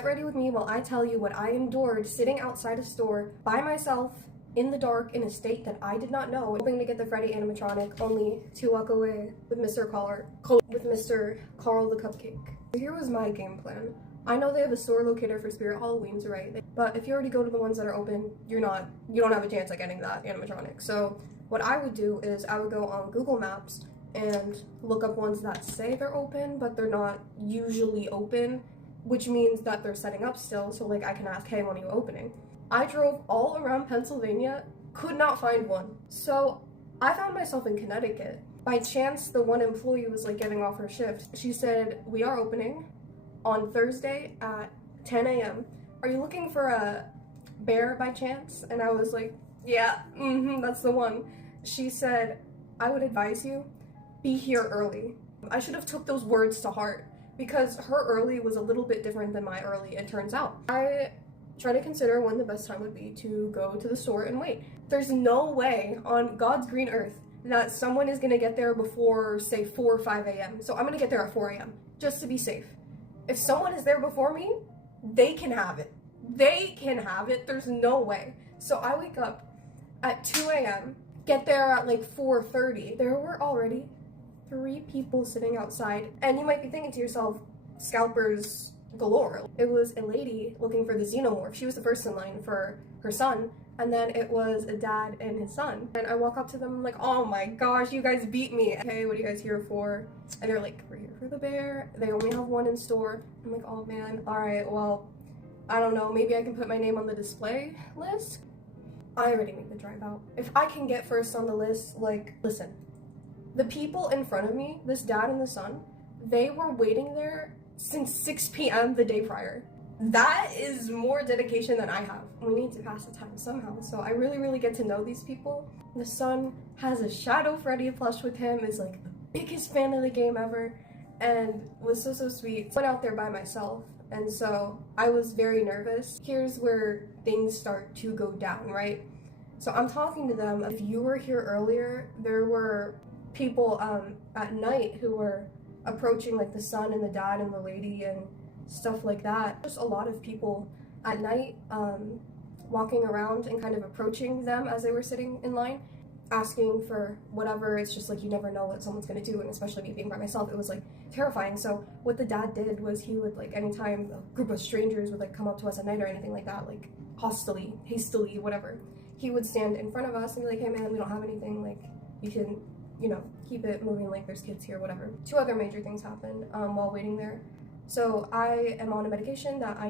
Get ready with me while I tell you what I endured sitting outside a store by myself in the dark in a state that I did not know, hoping to get the Freddy animatronic, only to walk away with Mr. Carl the Cupcake. Here was my game plan. I know they have a store locator for Spirit Halloweens, right? But if you already go to the ones that are open, you don't have a chance at getting that animatronic. So what I would do is I would go on Google Maps and look up ones that say they're open, but they're not usually open, which means that they're setting up still, so like I can ask, hey, when are you opening? I drove all around Pennsylvania, could not find one. So I found myself in Connecticut. By chance, the one employee was like getting off her shift. She said, we are opening on Thursday at 10 a.m. Are you looking for a bear by chance? And I was like, yeah, that's the one. She said, I would advise you, be here early. I should have took those words to heart, because her early was a little bit different than my early, it turns out. I try to consider when the best time would be to go to the store and wait. There's no way on God's green earth that someone is gonna get there before, say, 4 or 5 a.m. So I'm gonna get there at 4 a.m. just to be safe. If someone is there before me, they can have it. They can have it, there's no way. So I wake up at 2 a.m., get there at like 4:30. There were already 3 people sitting outside, and you might be thinking to yourself, scalpers galore. It was a lady looking for the xenomorph. She was the first in line for her son, and then it was a dad and his son. And I walk up to them like, oh my gosh, you guys beat me. Hey, what are you guys here for? And they're like, we're here for the bear. They only have one in store. I'm like, oh man, all right, well, I don't know, maybe I can put my name on the display list. I already made the drive out. If I can get first on the list, like, listen, the people in front of me, this dad and the son, they were waiting there since 6 p.m. the day prior. That is more dedication than I have. We need to pass the time somehow, so I really get to know these people. The son has a Shadow Freddy plush with him, is like the biggest fan of the game ever, and was so sweet. Went out there by myself, and so I was very nervous. Here's where things start to go down, right? So I'm talking to them. If you were here earlier, there were people at night who were approaching like the son and the dad and the lady and stuff like that. Just a lot of people at night walking around and kind of approaching them as they were sitting in line, asking for whatever. It's just like you never know what someone's gonna do, and especially me being by myself, it was like terrifying. So what the dad did was he would, like, anytime a group of strangers would like come up to us at night or anything like that, like hastily, whatever, he would stand in front of us and be like, hey man, we don't have anything, like you can, you know, keep it moving, like there's kids here, whatever. 2 other major things happened while waiting there. So I am on a medication that I